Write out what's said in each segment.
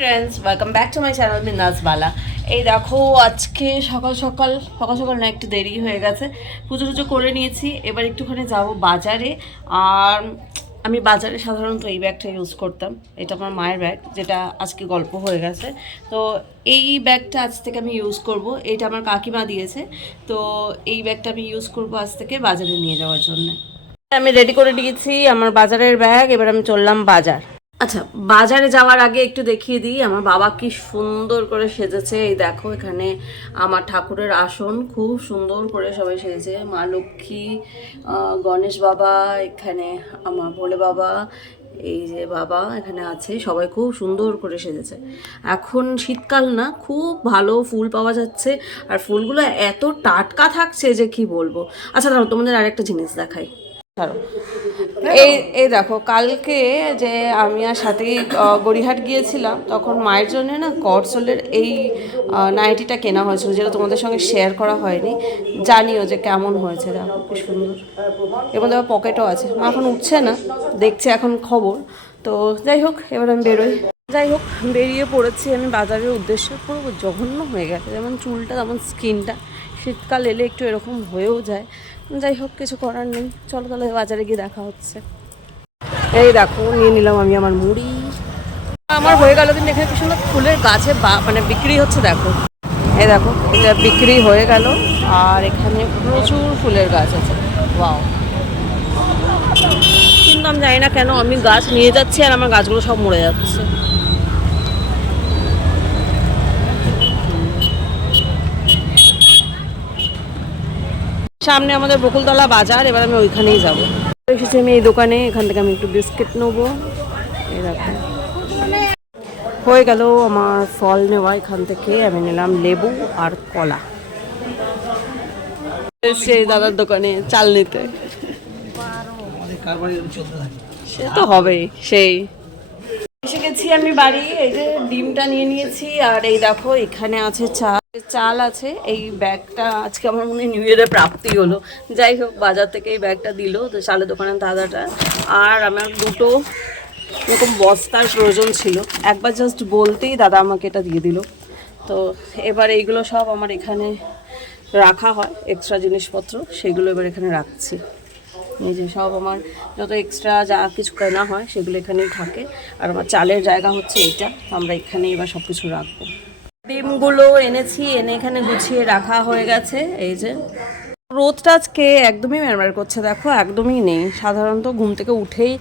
Friends welcome back to my channel বিন্দাস বালা। এই দেখো আজকে সকাল সকাল না একটু দেরি হয়ে গেছে, পুজো টুজো করে নিয়েছি। এবার একটুখানি যাব বাজারে। আর আমি বাজারে সাধারণত এই ব্যাগটা ইউজ করতাম, এটা আমার মায়ের ব্যাগ, যেটা আজকে গল্প হয়ে গেছে। তো এই ব্যাগটা আজ থেকে আমি ইউজ করব, এইটা আমার কাকিমা দিয়েছে। তো এই ব্যাগটা আমি ইউজ করব আজ থেকে বাজারে নিয়ে যাওয়ার জন্য। আমি রেডি করে নিয়েছি আমার বাজারের ব্যাগ, এবার আমি চললাম বাজার। আচ্ছা, বাজারে যাওয়ার আগে একটু দেখিয়ে দিই আমার বাবা কি সুন্দর করে সেজেছে। এই দেখো, এখানে আমার ঠাকুরের আসন খুব সুন্দর করে সবাই সেজেছে। মা লক্ষ্মী, গণেশ বাবা, এখানে আমার ভোলে বাবা, এই যে বাবা এখানে আছে, সবাই খুব সুন্দর করে সেজেছে। এখন শীতকাল না, খুব ভালো ফুল পাওয়া যাচ্ছে, আর ফুলগুলো এত টাটকা থাকছে যে কি বলবো। আচ্ছা দাঁড়াও, তোমাদের আরেকটা জিনিস দেখাই। এই এই দেখো, কালকে যে আমি আর সাথে গড়িহাট গিয়েছিলাম, তখন মায়ের জন্য না করসলের এই নাইটিটা কেনা হয়েছিল, যেটা তোমাদের সঙ্গে শেয়ার করা হয়নি। জানিও যে কেমন হয়েছে, দেখো কি সুন্দর। এর মধ্যে আবার পকেটও আছে। মা এখন উঠছে না, দেখছে এখন খবর। তো যাই হোক, এবার আমি বেরোই। যাই হোক, বেরিয়ে পড়েছি আমি বাজারের উদ্দেশ্যে। পুরো জঘন্য হয়ে গেছে, যেমন চুলটা তেমন স্কিনটা। শীতকাল এলে একটু এরকম হয়েও যায়। যাই হোক, কিছু করার নেই, চলো তাহলে বাজারে গিয়ে দেখা হচ্ছে। এই দেখো, নিয়ে নিলাম আমি আমার মুড়ি। আমার হয়ে গেল দিন, এখানে কি সুন্দর ফুলের গাছে মানে বিক্রি হচ্ছে, দেখো। এই দেখো, এটা বিক্রি হয়ে গেল, আর এখানে প্রচুর ফুলের গাছ আছে। ওয়াও, কিন্তু আমি জানি না কেন আমি গাছ নিয়ে যাচ্ছি আর আমার গাছগুলো সব মরে যাচ্ছে। সামনে আমাদের বকুলতলা বাজার, এবার আমি ওইখানেই যাব। এসেছি আমি এই দোকানে, এখান থেকে আমি একটু বিস্কিট নেবো। এই দেখো, হয়ে গেল আমার ফল নেওয়া। এখান থেকে আমি নিলাম লেবু আর কলা। সেই দাদার দোকানে চাল নিতে, সে তো হবেই। সেই এসে গেছি আমি বাড়ি। এই যে ডিমটা নিয়ে নিয়েছি, আর এই দেখো এখানে আছে চাল আছে। এই ব্যাগটা আজকে আমার মনে হয় নিউ ইয়ারের প্রাপ্তি হলো। যাই হোক, বাজার থেকে এই ব্যাগটা দিল তো চালের দোকানের দাদাটা। আর আমার দুটো এরকম বস্তার প্রয়োজন ছিল, একবার জাস্ট বলতেই দাদা আমাকে এটা দিয়ে দিল। তো এবার এইগুলো সব আমার এখানে রাখা হয়, এক্সট্রা জিনিসপত্র, সেগুলো এবার এখানে রাখছি। এই যে সব আমার যত এক্সট্রা যা কিছু কেনা হয় সেগুলো এখানেই থাকে। আর আমার চালের জায়গা হচ্ছে এইটা, আমরা এখানে এবার সব কিছু রাখবো। ডিমগুলো এনেছি, এনে এখানে গুছিয়ে রাখা হয়ে গেছে। এই যে রোদটা আজকে একদমই ম্যারমার করছে, দেখো একদমই নেই। সাধারণত ঘুম থেকে উঠেই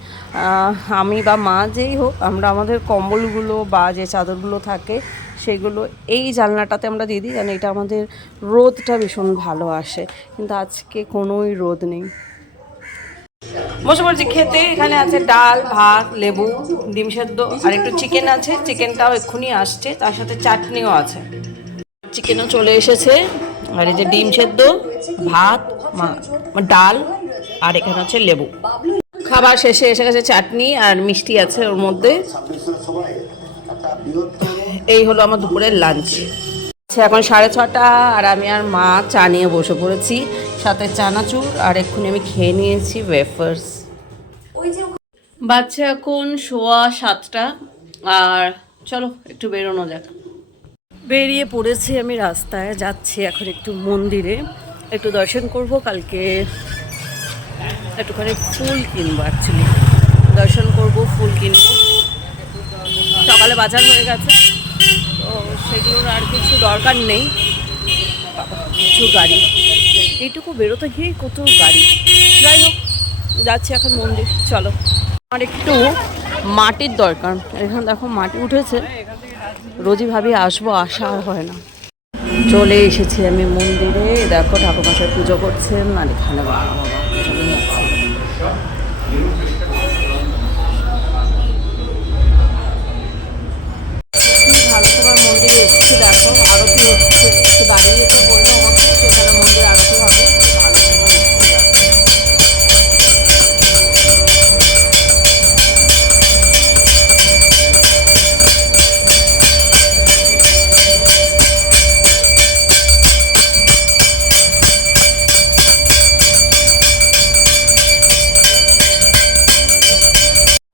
আমি বা মা যেই হোক, আমরা আমাদের কম্বলগুলো বা যে চাদরগুলো থাকে সেগুলো এই জানলাটাতে আমরা দিয়ে দিই, কারণ এটা আমাদের রোদটা ভীষণ ভালো আসে। কিন্তু আজকে কোনোই রোদ নেই। বসে পড়ছি খেতে। এখানে আছে ডাল, ভাত, লেবু, ডিম সেদ্ধ, আর একটু চিকেন আছে। চিকেনটাও এক্ষুনি আসছে, তার সাথে চাটনিও আছে। চিকেনও চলে এসেছে, আর এই যে ডিম সেদ্ধ, ভাত, ডাল, আর এখানে হচ্ছে লেবু। খাবার শেষে এসে গেছে চাটনি আর মিষ্টি আছে ওর মধ্যে। এই হলো আমার দুপুরের লাঞ্চ। এখন 6:30, আর আমি আর মা চা নিয়ে বসে পড়েছি, সাথে চানাচুর, আর এক্ষুনি আমি খেয়ে নিয়েছি ওয়েফার্স। বাচ্চা এখন 7:15, আর চলো একটু বেরোনো যাক। বেরিয়ে পড়েছি আমি রাস্তায়, যাচ্ছি এখন একটু মন্দিরে, একটু দর্শন করব। কালকে একটুখানি ফুল কিনবো, অ্যাকচুয়ালি দর্শন করব, ফুল কিনবো। সকালে বাজার হয়ে গেছে, তো সেগুলোর আর কিছু দরকার নেই। কিছু গাড়ি, এইটুকু বেরোতে গিয়ে কত গাড়ি। যাই হোক, যাচ্ছি এখন মন্দির, চলো। আমার একটু মাটির দরকার, এখানে দেখো মাটি উঠেছে, রোজই ভাবি আসবো, আসা আর হয় না। চলে এসেছি আমি মন্দিরে, দেখো ঠাকুরমশাই পুজো করছেন, আর এখানে বাবা ভালো সবার মন্দিরে এসেছি। দেখো আরতি হচ্ছে, একটু দাঁড়িয়ে যেতে বললো আমাকে, সেখানে মন্দির আরতি হবে। ভালো সবার এসেছি,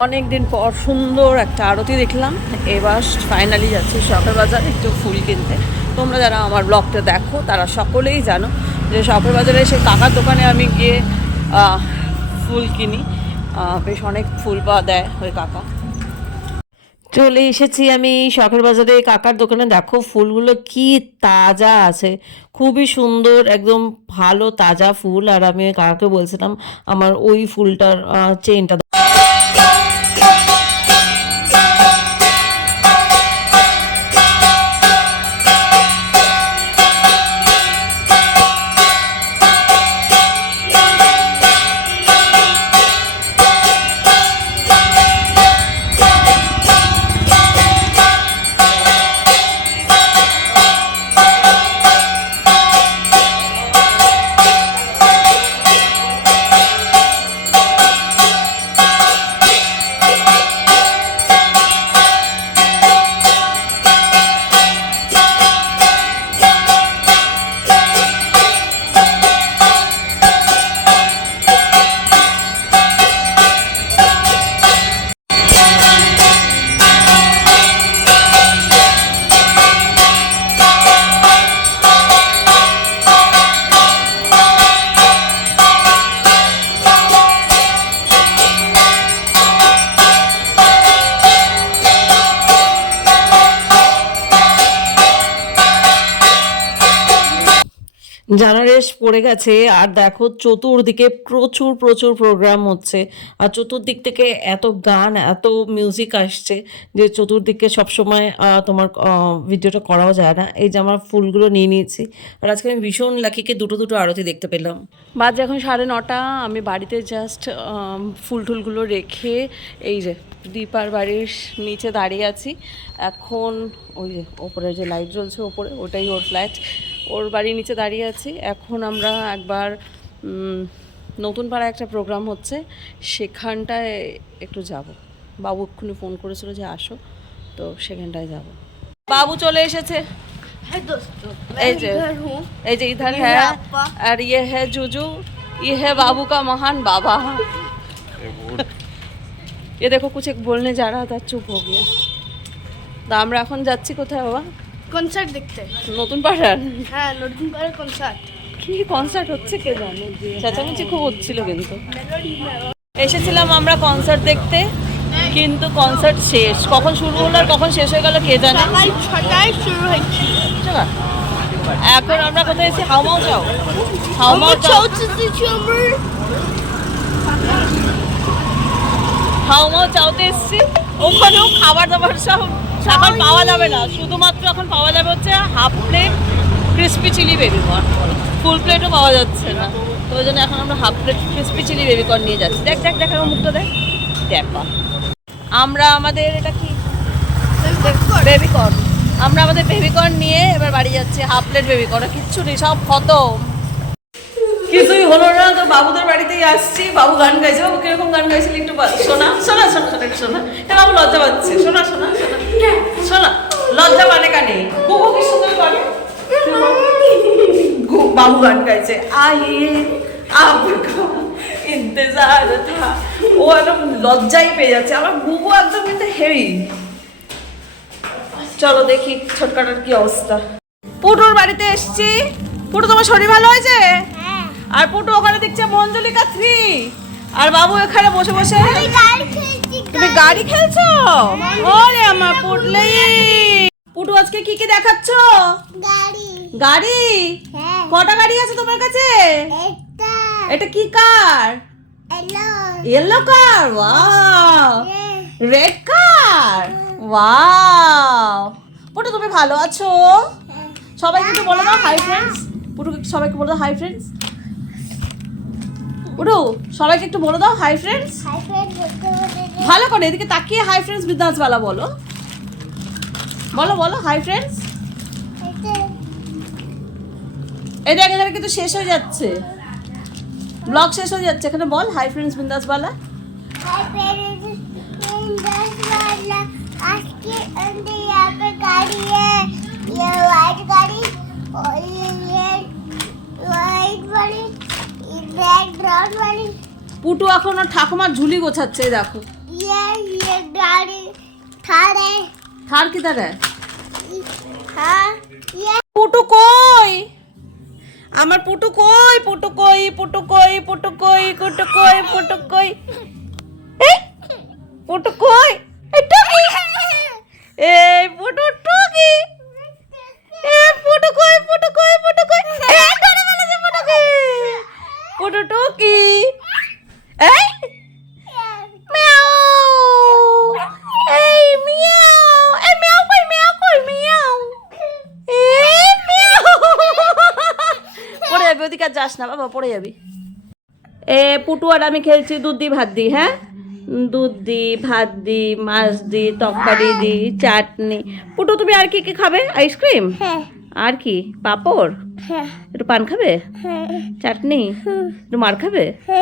অনেকদিন পর সুন্দর একটা আরতি দেখলাম। এবার ফাইনালি যাচ্ছি শখের বাজার একটু ফুল কিনতে। তোমরা যারা আমার ব্লগটা দেখো তারা সকলেই জানো যে শখের বাজারে সেই কাকার দোকানে আমি গিয়ে ফুল কিনি। বেশ অনেক ফুল পাওয়া দেয় ওই কাকা। চলে এসেছি আমি শখের বাজারে কাকার দোকানে। দেখো ফুলগুলো কি তাজা আছে, খুবই সুন্দর, একদম ভালো তাজা ফুল। আর আমি কাকাকে বলছিলাম আমার ওই ফুলটার চেইনটা। জানুয়ারি পড়ে গেছে আর দেখো চতুর্দিকে প্রচুর প্রচুর প্রোগ্রাম হচ্ছে। আর চতুর্দিক থেকে এত গান এত মিউজিক আসছে যে চতুর্দিকে সবসময় তোমার ভিডিওটা করাও যায় না। এই যে আমার ফুলগুলো নিয়ে নিয়েছি। আর আজকে আমি ভীষণ লাকিকে দুটো দুটো আরতি দেখতে পেলাম। বাজে এখন 9:30। আমি বাড়িতে জাস্ট ফুল টুলগুলো রেখে এই যে দীপার বাড়ির নিচে দাঁড়িয়ে আছি এখন। ওই যে ওপরে যে লাইট জ্বলছে ওপরে, ওটাই ওর ফ্ল্যাট, ওর বাড়ির নিচে দাঁড়িয়ে আছি। এখন আমরা একবার নতুন পাড়ায় একটা প্রোগ্রাম হচ্ছে, সেখানটায় একটু যাব। বাবু এক্ষুনি ফোন করেছিল যে আসো, তো সেখানটায় যাব। বাবু চলে এসেছে। এই যে ইধার হ্যাঁ, আর ইয়ে হ্যাঁ জুজু, ये है बाबू का महान बाबा। ये देखो कुछ एक बोलने जा रहा था, चुप हो गया। তা আমরা এখন যাচ্ছি কোথায় বাবা? কনসার্ট দেখতে। নতুন পাড়ার? হ্যাঁ, নতুন পাড়ার কনসার্ট। কি কনসার্ট হচ্ছে কে জানে, চেঁচামেচি খুব হচ্ছিল। কিন্তু এসেছিলাম আমরা কনসার্ট দেখতে, কিন্তু কনসার্ট শেষ। কখন শুরু হলো আর কখন শেষ হয়ে গেল কে জানে। সকাল 6টায় শুরু হয়েছে। এখন আমরা কোথায় এসেছি? হাউমাউ চাও, হাউমাউ চাও, হাউমাউ চাওতে এসেছি। ওখানেও খাবার দাবার সব এখন পাওয়া যাবে না, শুধুমাত্র এখন পাওয়া যাবে হচ্ছে half plate crispy chilli baby corn, full প্লেটও পাওয়া যাচ্ছে না। তো ওই জন্য এখন আমরা half plate crispy chilli baby corn নিয়ে যাচ্ছি। দেখ দেখ দেখ আমার মুখটা দেখ, দেখবা। আমরা আমাদের এটা কি বেবিকর্ন, আমরা আমাদের বেবিকর্ন নিয়ে এবার বাড়ি যাচ্ছি। হাফ প্লেট বেবিকর্ন, কিচ্ছু নেই, সব খতম, কিছুই হলো না। তো বাবুদের বাড়িতেই আসছি। বাবু গান গাইছে। বাবু কিরকম গান গাইছিল একটু শোনা শোনা শোনা শোনা একটু শোনা। হ্যাঁ বাবু লজ্জা পাচ্ছে, শোনা শোনা শোনা শোনা। লজ্জা মানে কানে গুগু কি সুন্দর গানে বাবু গান গাইছে। আইয়ে আপকা ইন্তজার থা। ও একদম লজ্জাই পেয়ে যাচ্ছে। আমার গুগু একদম কিন্তু হেভি। চলো দেখি ছোটকাটার কি অবস্থা। পুটুর বাড়িতে এসছি। পুটু তোমার শরীর ভালো হয়েছে? আর পুটু ওখানে দেখছে মঞ্জুলিকা 3, আর বাবু এখানে বসে বসে তুমি গাড়ি খেলছো। ওরে আমার পুটলে। পুটু আজকে কি কি দেখাচ্ছ? গাড়ি। গাড়ি? কটা গাড়ি আছে তোমার কাছে? এটা কি কার? ইয়েলো কার? ওয়াও। রেড কার? ওয়াও। পুটু তুমি ভালো আছো? সবাইকে একটু বলে দাও হাই ফ্রেন্ডস। পুটু সবাইকে বলে দাও হাই ফ্রেন্ডস। পুটু সবাইকে একটু বলে দাও হাই ফ্রেন্ডস। ভালো করে এদিকে তাকিয়ে হাই ফ্রেন্ডস বিদ্যাসবালা বলো, বলো বলো হাই ফ্রেন্ডস। এই দেখ এখানে কিন্তু শেষ হয়ে যাচ্ছে, ব্লগ শেষ হয়ে যাচ্ছে। এখানে বল হাই ফ্রেন্ডস বিন্দাসবালা। हाय पेरेंट्स, इंदस वाला आज के अंदर यहाँ पे गाड़ी है, ये वाइट गाड़ी और ये वाइट वाली, ये रेड ब्राउन वाली। পুটু এখন ওর ঠাকুমার ঝুলি গোছাচ্ছে, দেখো। ये ये गाड़ी थारे থার কি দাঁড়া हाँ ये পুটু কই আমার পুটু কই পুটু কই পুটু কই পুটু কই পুটু কই পুটু কই এই পুটু কই এই টুকি এই পুটু টুকি এই পুটু কই পুটু কই পুটু কই এই ধরে ফেলেছে পুটুকে পুটু টুকি এই মিয়াও এই মিয়াও এই মিয়াও কই মিয়াও এই মিয়াও পড়ে যাবি ওদিকে আর যাস না বাবা পড়ে যাবি এ পুটু আর আমি খেলছি দুধ দি ভাত দি হ্যাঁ দুধ দি ভাত দি মাছ দি তরকারি দি চাটনি পুটু তুমি আর কি কি খাবে আইসক্রিম है আর কি পাপড় है একটু পান খাবে है চাটনি একটু মার খাবে है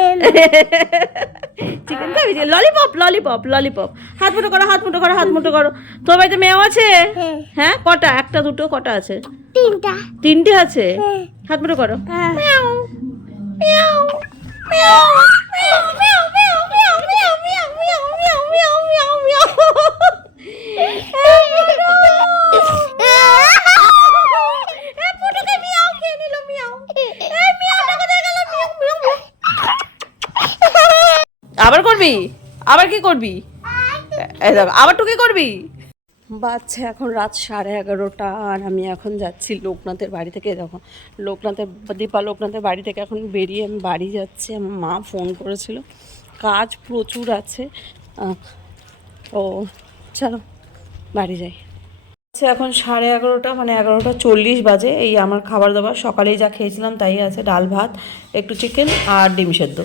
চিকেন খাবি ললিপপ ললিপপ ললিপপ হাত মুঠো করো হাত মুঠো করো হাত মুঠো করো তোর বাড়িতে মেয়েও আছে হ্যাঁ কটা একটা দুটো কটা আছে तीन टा তিনটে আছে হাত মুঠো করো हाँ মিয়াও মিয়াও মিয়াও মিয়াও মিয়াও মিয়াও মিয়াও মিয়াও মিয়াও মিয়াও মিয়াও মিয়াও মিয়াও এ পুটুকে মিয়াও খেয়ে নিল মিয়াও এ মিয়াওটা কোথায় গেল মিয়াও মিয়াও মিয়াও। আবার করবি আবার কি করবি এই দেখ আবার টুকি করবি বাচ্চা এখন রাত 11:30 আর আমি এখন যাচ্ছি লোকনাথের বাড়ি থেকে দেখো দীপা লোকনাথের বাড়ি থেকে এখন বেরিয়ে আমি বাড়ি যাচ্ছি আমার মা ফোন করেছিল কাজ প্রচুর আছে ও চলো বাড়ি যাই আচ্ছা এখন 11:30 মানে 11:40 বাজে এই আমার খাবার দাবার সকালেই যা খেয়েছিলাম তাই আছে ডাল ভাত একটু চিকেন আর ডিম সেদ্ধ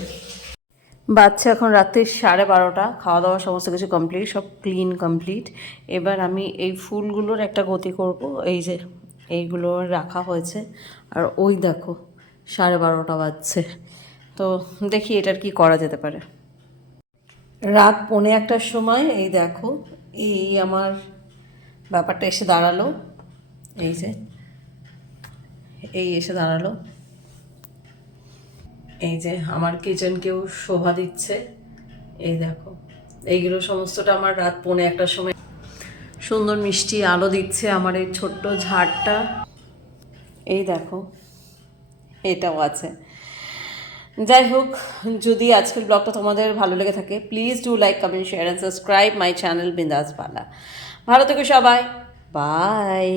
বাচ্চা এখন রাত্রি 12:30 খাওয়া দাওয়া সমস্ত কিছু কমপ্লিট সব ক্লিন কমপ্লিট এবার আমি এই ফুলগুলোর একটা গতি করব এই যে এইগুলো রাখা হয়েছে আর ওই দেখো 12:30 বাজছে তো দেখি এটার কি করা যেতে পারে রাত 1:45টার সময় এই দেখো এই আমার ব্যাপারটা এসে দাঁড়ালো এই যে এই এসে দাঁড়ালো এই যে আমার কিচেনকেও শোভা দিচ্ছে এই দেখো এইগুলো সমস্তটা আমার রাত 1:45টার সময় সুন্দর মিষ্টি আলো দিচ্ছে আমার এই ছোট্ট ঝাড়টা এই দেখো এটাও আছে যাই হোক যদি আজকের ব্লগটা তোমাদের ভালো লেগে থাকে please do like comment share and subscribe my channel বিন্দাস বালা ভালো থেকো সবাই বাই